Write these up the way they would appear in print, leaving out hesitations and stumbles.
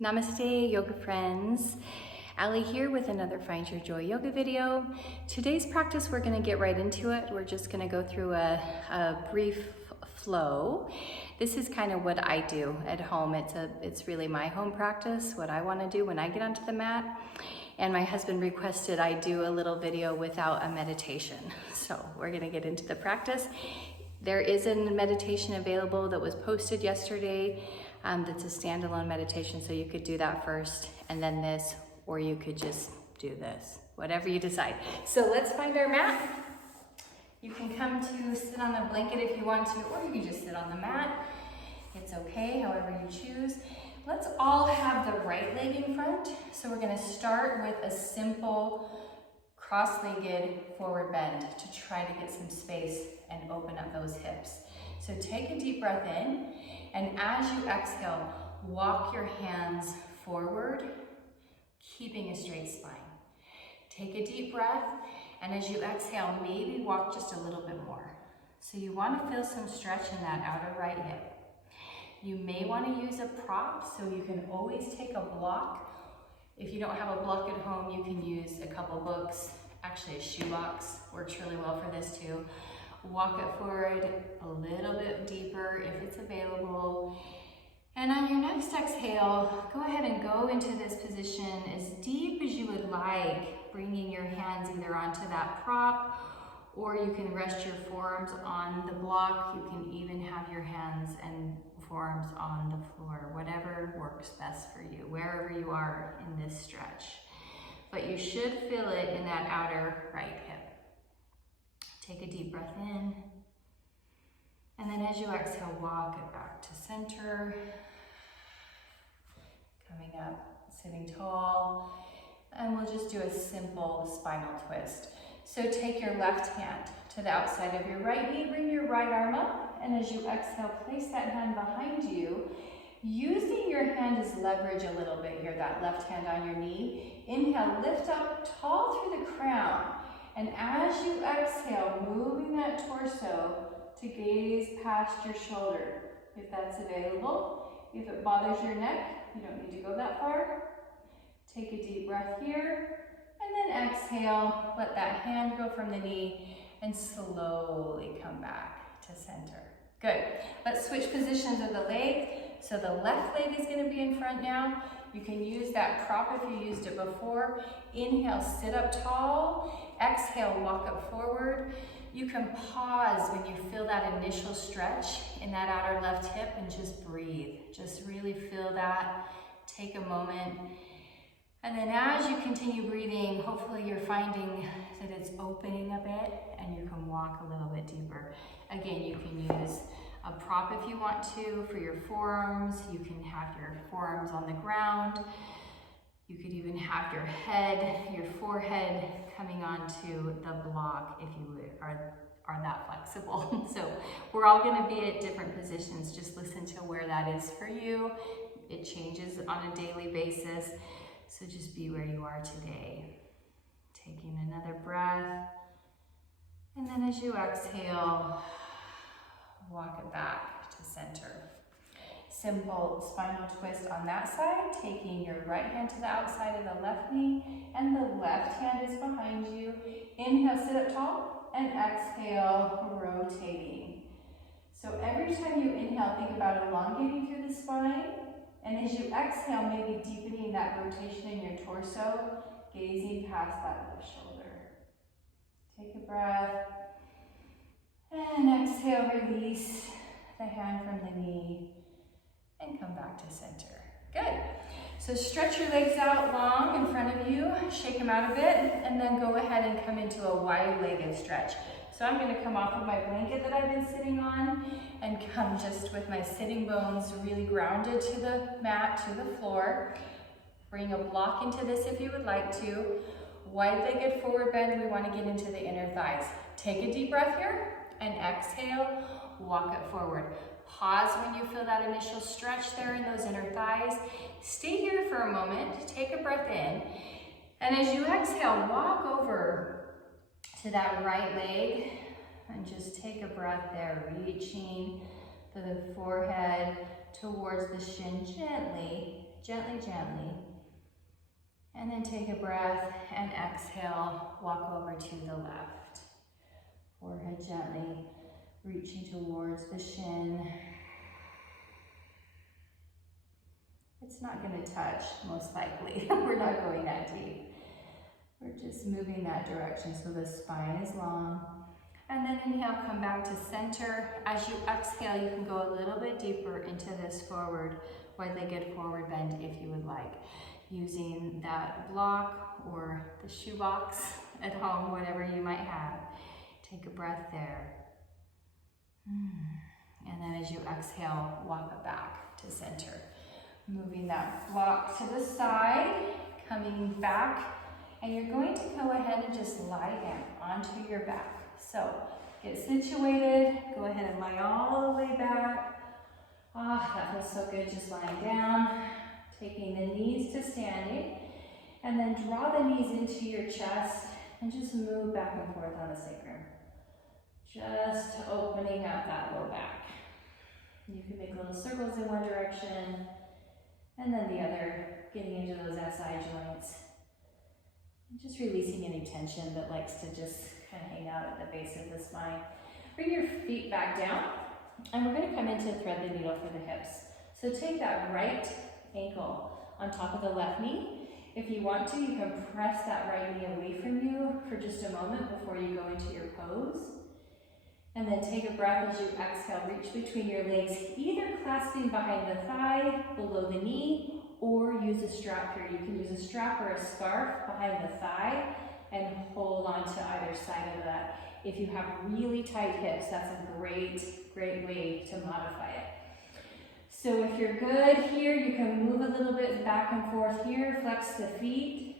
Namaste, yoga friends. Ali here with another Find Your Joy yoga video. Today's practice, we're gonna get right into it. We're just gonna go through a brief flow. This is kind of what I do at home. It's really my home practice, what I wanna do when I get onto the mat. And my husband requested I do a little video without a meditation. So we're gonna get into the practice. There is a meditation available that was posted yesterday. That's a standalone meditation, so you could do that first and then this, or you could just do this, whatever you decide. So let's find our mat. You can come to sit on a blanket if you want to, or you can just sit on the mat. It's okay, however you choose. Let's all have the right leg in front. So we're gonna start with a simple cross-legged forward bend to try to get some space and open up those hips. So take a deep breath in, and as you exhale, walk your hands forward, keeping a straight spine. Take a deep breath, and as you exhale, maybe walk just a little bit more. So you want to feel some stretch in that outer right hip. You may want to use a prop, so you can always take a block. If you don't have a block at home, you can use a couple books. Actually, a shoebox works really well for this too. Walk it forward a little bit deeper if it's available. And on your next exhale, go ahead and go into this position as deep as you would like, bringing your hands either onto that prop, or you can rest your forearms on the block. You can even have your hands and forearms on the floor, whatever works best for you, wherever you are in this stretch. But you should feel it in that outer right hip. Take a deep breath in, and then as you exhale, walk it back to center. Coming up, sitting tall, and we'll just do a simple spinal twist. So take your left hand to the outside of your right knee, bring your right arm up, and as you exhale, place that hand behind you, using your hand as leverage a little bit here, that left hand on your knee. Inhale, lift up tall through the crown. And as you exhale, moving that torso to gaze past your shoulder, if that's available. If it bothers your neck, you don't need to go that far. Take a deep breath here, and then exhale, let that hand go from the knee, and slowly come back to center. Good. Let's switch positions of the leg. So the left leg is going to be in front now. You can use that prop if you used it before. Inhale, sit up tall. Exhale, walk up forward. You can pause when you feel that initial stretch in that outer left hip and just breathe. Just really feel that. Take a moment. And then as you continue breathing, hopefully you're finding that it's opening a bit and you can walk a little bit deeper. Again, you can use a prop if you want to for your forearms. You can have your forearms on the ground. You could even have your head, your forehead coming onto the block if you are that flexible. So we're all going to be at different positions. Just listen to where that is for you. It changes on a daily basis. So just be where you are today. Taking another breath. And then as you exhale, walk it back to center. Simple spinal twist on that side, taking your right hand to the outside of the left knee, and the left hand is behind you. Inhale, sit up tall, and exhale, rotating. So every time you inhale, think about elongating through the spine, and as you exhale, maybe deepening that rotation in your torso, gazing past that left shoulder. Take a breath, and exhale, release the hand from the knee, and come back to center. Good. So stretch your legs out long in front of you, shake them out a bit, and then go ahead and come into a wide-legged stretch. So I'm going to come off of my blanket that I've been sitting on and come just with my sitting bones really grounded to the mat, to the floor. Bring a block into this if you would like to. Wide-legged forward bend, we want to get into the inner thighs. Take a deep breath here and exhale, walk it forward. Pause when you feel that initial stretch there in those inner thighs. Stay here for a moment, take a breath in, and as you exhale, walk over to that right leg and just take a breath there, reaching to the forehead, towards the shin gently, gently, gently. And then take a breath and exhale, walk over to the left. Forehead gently reaching towards the shin. It's not going to touch, most likely. We're not going that deep. We're just moving that direction so the spine is long. And then inhale, come back to center. As you exhale, you can go a little bit deeper into this forward, wide-legged forward bend if you would like, using that block or the shoebox at home, whatever you might have. Take a breath there. And then as you exhale, walk it back to center. Moving that block to the side, coming back, and you're going to go ahead and just lie down onto your back. So get situated, go ahead and lie all the way back. That feels so good, just lying down, taking the knees to standing, and then draw the knees into your chest and just move back and forth on the sacrum. Just opening up that low back. You can make little circles in one direction, and then the other, getting into those SI joints. And just releasing any tension that likes to just kind of hang out at the base of the spine. Bring your feet back down, and we're going to come into thread the needle for the hips. So take that right ankle on top of the left knee. If you want to, you can press that right knee away from you for just a moment before you go into your pose. And then take a breath as you exhale, reach between your legs, either clasping behind the thigh, below the knee, or use a strap here. You can use a strap or a scarf behind the thigh and hold on to either side of that. If you have really tight hips, that's a great way to modify it. So if you're good here, you can move a little bit back and forth here, flex the feet,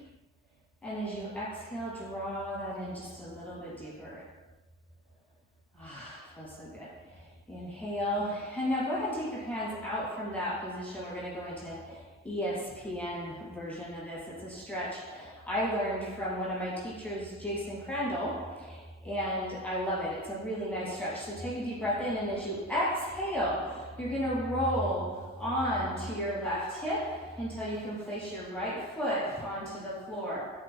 and as you exhale, draw that in just a little bit deeper. Feels so good. Inhale, and now go ahead and take your hands out from that position. We're going to go into ESPN version of this. It's a stretch I learned from one of my teachers, Jason Crandall, and I love it. It's a really nice stretch. So take a deep breath in, and as you exhale, you're going to roll onto your left hip until you can place your right foot onto the floor.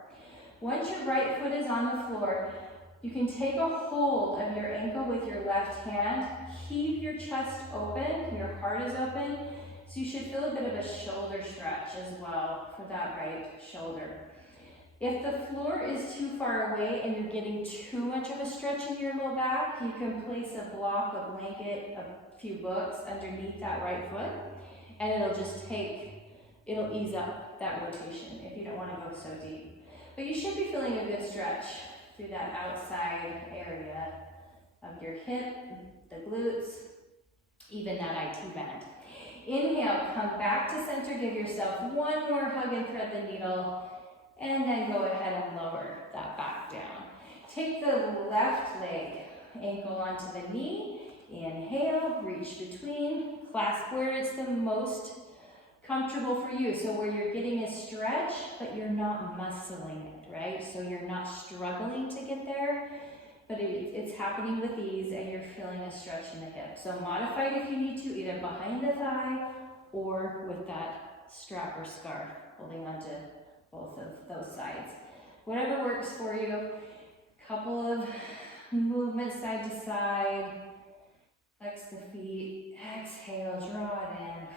Once your right foot is on the floor, you can take a hold of your ankle with your left hand, keep your chest open, your heart is open, so you should feel a bit of a shoulder stretch as well for that right shoulder. If the floor is too far away and you're getting too much of a stretch in your low back, you can place a block, a blanket, a few books underneath that right foot, and it'll ease up that rotation if you don't want to go so deep. But you should be feeling a good stretch through that outside area of your hip, the glutes, even that IT band. Inhale, come back to center, give yourself one more hug and thread the needle, and then go ahead and lower that back down. Take the left leg ankle onto the knee, inhale, reach between, clasp where it's the most comfortable for you. So where you're getting a stretch, but you're not muscling it, right? So you're not struggling to get there, but it's happening with ease and you're feeling a stretch in the hip. So modify it if you need to, either behind the thigh or with that strap or scarf, holding onto both of those sides. Whatever works for you. Couple of movements side to side. Flex the feet, exhale, draw it in.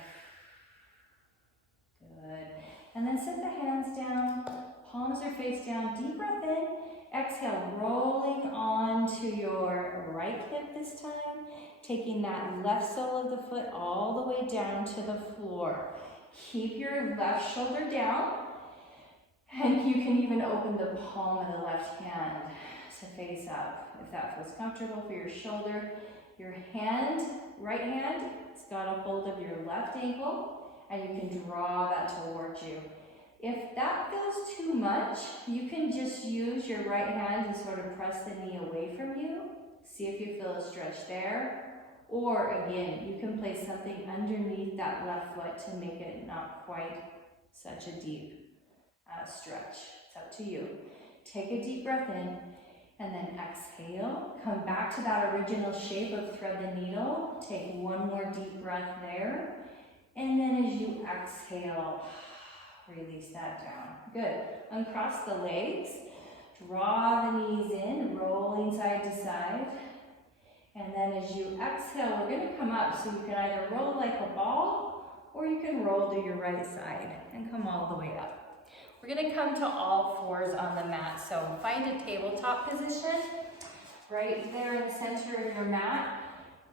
Good. And then set the hands down, palms are face down, deep breath in, exhale, rolling onto your right hip this time, taking that left sole of the foot all the way down to the floor. Keep your left shoulder down, and you can even open the palm of the left hand to face up if that feels comfortable for your shoulder. Your hand, right hand, it's got a hold of your left ankle, and you can draw that towards you. If that feels too much, you can just use your right hand to sort of press the knee away from you. See if you feel a stretch there. Or again, you can place something underneath that left foot to make it not quite such a deep stretch. It's up to you. Take a deep breath in, and then exhale. Come back to that original shape of thread the needle. Take one more deep breath there. And then as you exhale, release that down. Good. Uncross the legs. Draw the knees in, rolling side to side. And then as you exhale, we're going to come up. So you can either roll like a ball, or you can roll to your right side and come all the way up. We're going to come to all fours on the mat. So find a tabletop position right there in the center of your mat.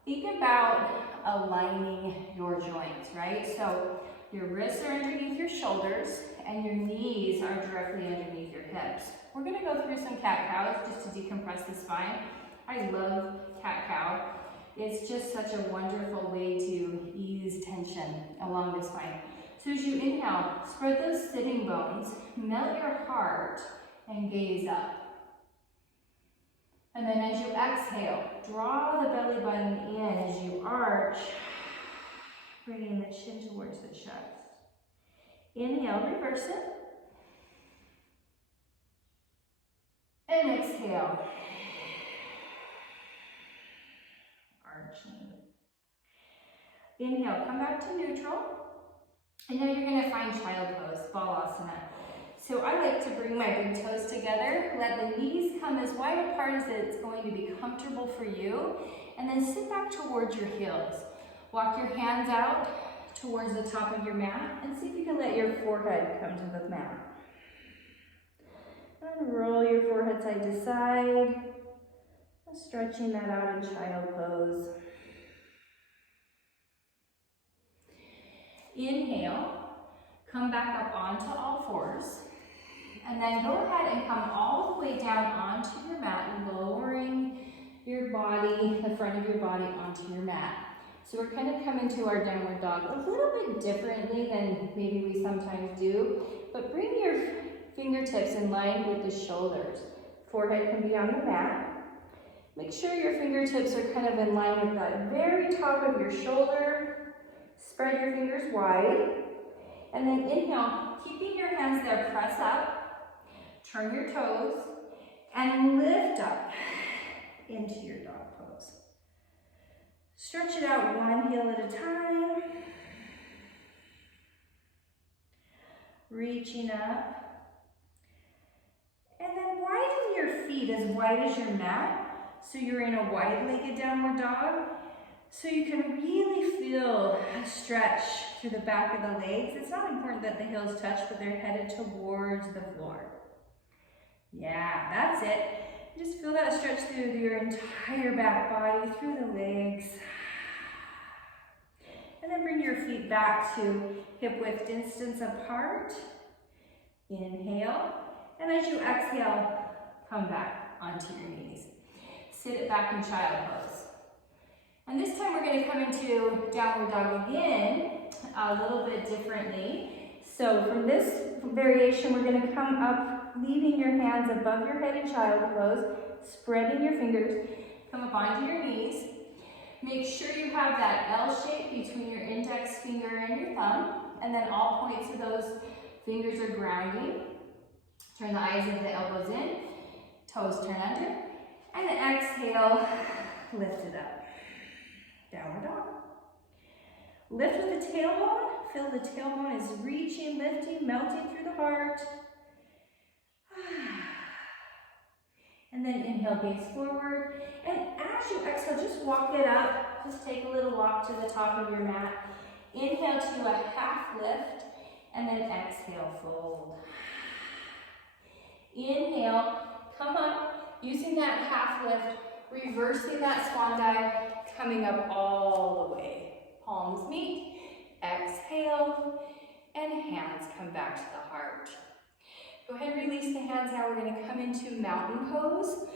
Think about aligning your joints, right? So your wrists are underneath your shoulders and your knees are directly underneath your hips. We're going to go through some cat-cows just to decompress the spine. I love cat-cow. It's just such a wonderful way to ease tension along the spine. So as you inhale, spread those sitting bones, melt your heart, and gaze up. And then as you exhale, draw the belly button in as you arch, bringing the chin towards the chest. Inhale, reverse it. And exhale. Arching. Inhale, come back to neutral. And now you're going to find child pose, balasana. So I like to bring my big toes together, let the knees come as wide apart as it's going to be comfortable for you, and then sit back towards your heels. Walk your hands out towards the top of your mat, and see if you can let your forehead come to the mat. And roll your forehead side to side, stretching that out in child pose. Inhale, come back up onto all fours. And then go ahead and come all the way down onto your mat, lowering your body, the front of your body onto your mat. So we're kind of coming to our downward dog a little bit differently than maybe we sometimes do, but bring your fingertips in line with the shoulders. Forehead can be on the mat. Make sure your fingertips are kind of in line with that very top of your shoulder. Spread your fingers wide. And then inhale, keeping your hands there, press up. Turn your toes and lift up into your dog pose. Stretch it out one heel at a time. Reaching up. And then widen your feet as wide as your mat. So you're in a wide-legged downward dog. So you can really feel a stretch through the back of the legs. It's not important that the heels touch, but they're headed towards the floor. Yeah, that's it. Just feel that stretch through your entire back body, through the legs. And then bring your feet back to hip width distance apart. Inhale. And as you exhale, come back onto your knees. Sit it back in child pose. And this time we're going to come into downward dog again, a little bit differently. So from this variation, we're going to come up, leaving your hands above your head in child pose, spreading your fingers, come up onto your knees. Make sure you have that L shape between your index finger and your thumb, and then all points of those fingers are grounding. Turn the eyes of the elbows in, toes turn under, and exhale, lift it up. Downward dog. Lift with the tailbone. Feel the tailbone is reaching, lifting, melting through the heart. And then inhale, gaze forward. And as you exhale, just walk it up. Just take a little walk to the top of your mat. Inhale to do a half lift, and then exhale, fold. Inhale, come up, using that half lift, reversing that swan dive, coming up all the way. Palms meet, exhale, and hands come back to the heart. Go ahead and release the hands. Now we're going to come into mountain pose.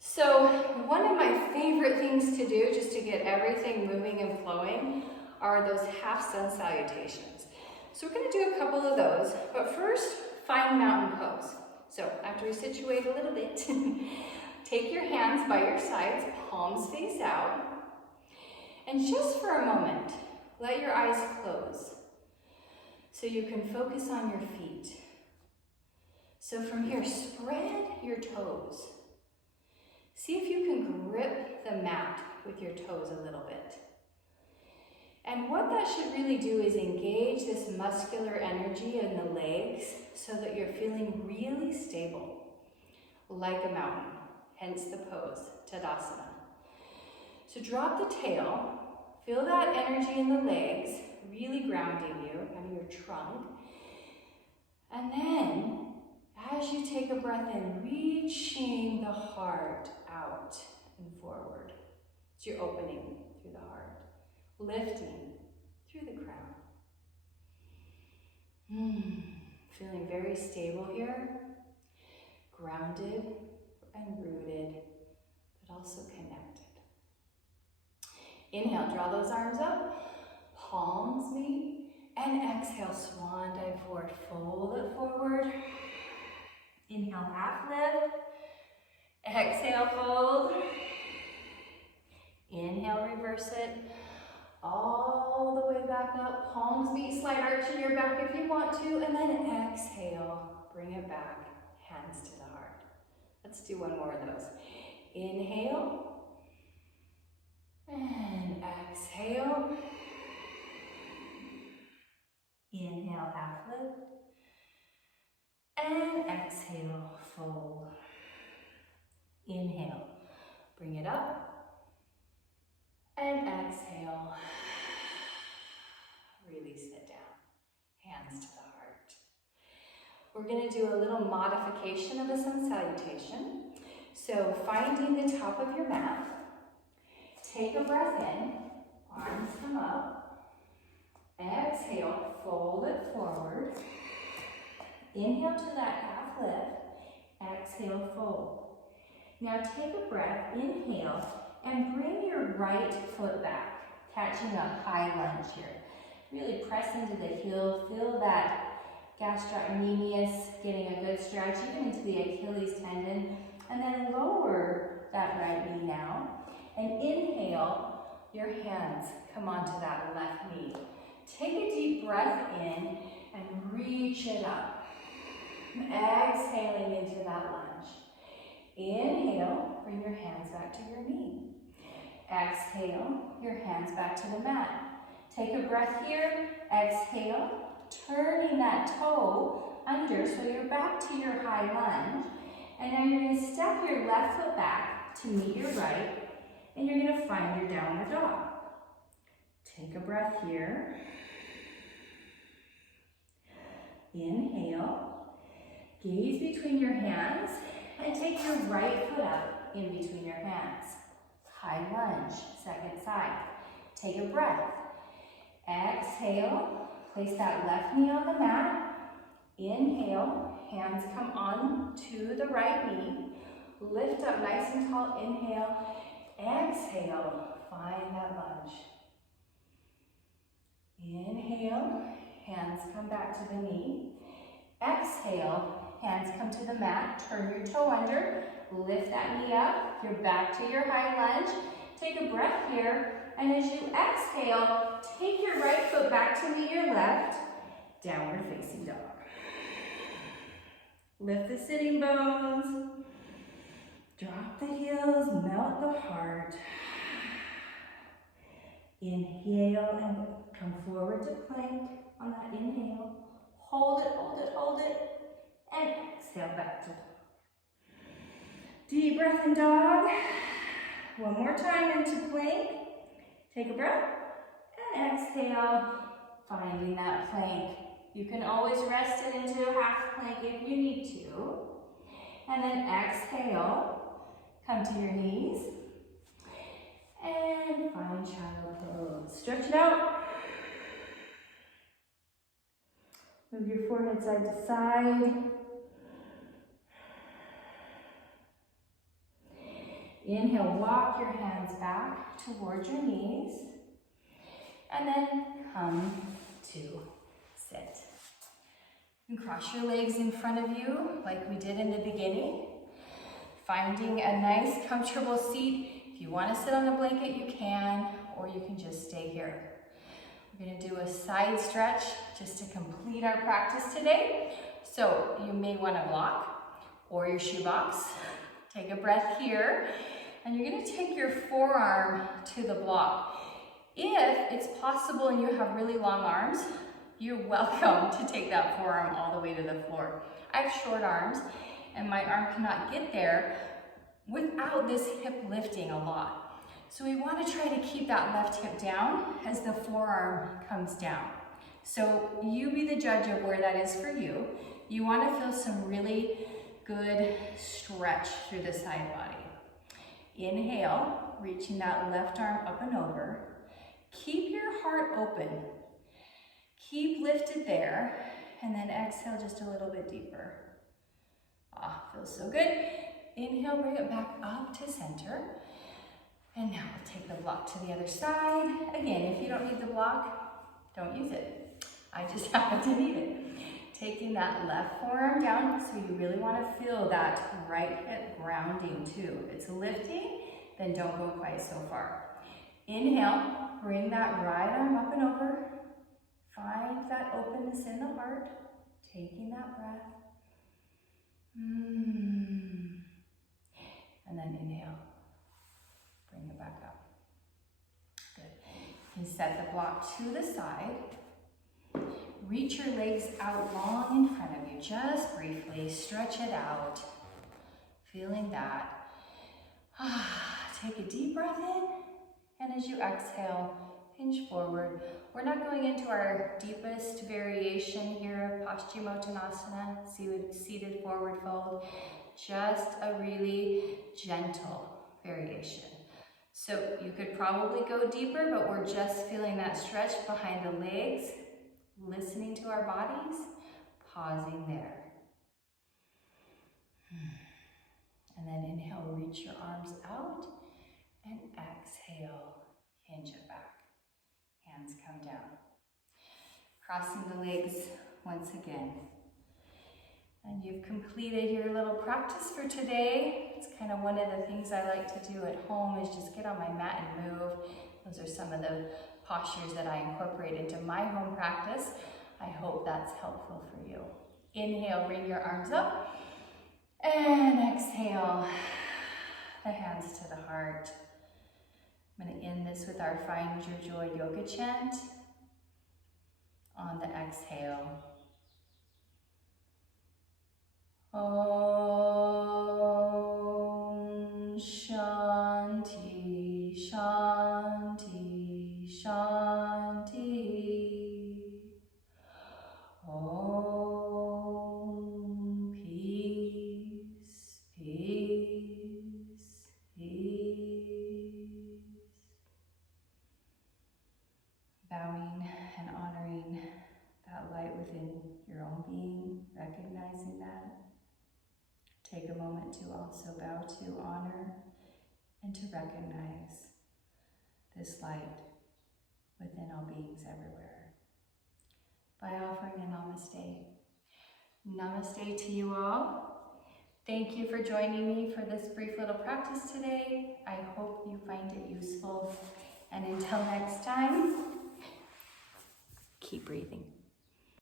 So one of my favorite things to do, just to get everything moving and flowing, are those half sun salutations. So we're going to do a couple of those, but first, find mountain pose. So after we situate a little bit, take your hands by your sides, palms face out, and just for a moment, let your eyes close so you can focus on your feet. So from here, spread your toes. See if you can grip the mat with your toes a little bit. And what that should really do is engage this muscular energy in the legs so that you're feeling really stable, like a mountain, hence the pose, Tadasana. So drop the tail, feel that energy in the legs, really grounding you, kind of your trunk. And then, as you take a breath in, reaching the heart out and forward. So you're opening through the heart, lifting through the crown. Feeling very stable here, grounded and rooted, but also connected. Inhale, draw those arms up, palms meet, and exhale, swan dive forward, fold it forward. Inhale, half lift. Exhale, fold. Inhale, reverse it. All the way back up, palms meet, slight arch in your back if you want to, and then exhale, bring it back, hands to the heart. Let's do one more of those. Inhale, and exhale. Inhale, half lift, and exhale, fold. Inhale, bring it up, and exhale, release it down, hands to the heart. We're going to do a little modification of the sun salutation. So finding the top of your mat, take a breath in, arms come up, exhale, fold it forward, inhale to that half lift, exhale, fold. Now take a breath, inhale, and bring your right foot back, catching a high lunge here. Really press into the heel, feel that gastrocnemius getting a good stretch, even into the Achilles tendon, and then lower that right knee now, and inhale, your hands come onto that left knee. Take a deep breath in and reach it up, exhaling into that lunge. Inhale, bring your hands back to your knee. Exhale, your hands back to the mat. Take a breath here, exhale, turning that toe under so you're back to your high lunge. And now you're going to step your left foot back to meet your right, and you're going to find your downward dog. Take a breath here. Inhale, gaze between your hands, and take your right foot up in between your hands. High lunge, second side. Take a breath. Exhale, place that left knee on the mat. Inhale, hands come on to the right knee. Lift up nice and tall, inhale. Exhale, find that lunge. Inhale, hands come back to the knee. Exhale, hands come to the mat, turn your toe under, lift that knee up, you're back to your high lunge. Take a breath here, and as you exhale, take your right foot back to meet your left, downward facing dog. Lift the sitting bones, drop the heels, melt the heart. Inhale and come forward to plank on that inhale. Hold it, hold it, hold it. And exhale back to dog. Deep breath in dog. One more time into plank. Take a breath and exhale, finding that plank. You can always rest it into half plank if you need to. And then exhale, come to your knees. And find child pose. Stretch it out. Move your forehead side to side. Inhale, walk your hands back towards your knees. And then come to sit. You can cross your legs in front of you like we did in the beginning. Finding a nice, comfortable seat. If you want to sit on a blanket, you can, or you can just stay here. We're going to do a side stretch just to complete our practice today. So you may want to block or your shoebox. Take a breath here, and you're going to take your forearm to the block. If it's possible and you have really long arms, you're welcome to take that forearm all the way to the floor. I have short arms and my arm cannot get there without this hip lifting a lot. So we want to try to keep that left hip down as the forearm comes down. So you be the judge of where that is for you. You want to feel some really good stretch through the side body. Inhale, reaching that left arm up and over. Keep your heart open. Keep lifted there, and then exhale just a little bit deeper. Ah, feels so good. Inhale, bring it back up to center. And now we'll take the block to the other side. Again, if you don't need the block, don't use it. I just happen to need it. Taking that left forearm down, so you really want to feel that right hip grounding too. If it's lifting, then don't go quite so far. Inhale, bring that right arm up and over. Find that openness in the heart, taking that breath. And then inhale, bring it back up. Good. You can set the block to the side. Reach your legs out long in front of you, just briefly. Stretch it out. Feeling that. Take a deep breath in, and as you exhale, hinge forward. We're not going into our deepest variation here of Paschimottanasana, seated forward fold. Just a really gentle variation. So you could probably go deeper, but we're just feeling that stretch behind the legs, listening to our bodies, pausing there. And then inhale, reach your arms out, and exhale, hinge it back. Hands come down. Crossing the legs once again. And you've completed your little practice for today. It's kind of one of the things I like to do at home is just get on my mat and move. Those are some of the postures that I incorporate into my home practice. I hope that's helpful for you. Inhale, bring your arms up. And exhale, the hands to the heart. I'm going to end this with our Find Your Joy yoga chant. On the exhale. Om Shanti, Shanti, Shanti. Om Peace, Peace, Peace. Bowing and honoring that light within your own being, recognizing that. Take a moment to also bow to honor and to recognize this light within all beings everywhere. By offering a namaste. Namaste to you all. Thank you for joining me for this brief little practice today. I hope you find it useful. And until next time, keep breathing.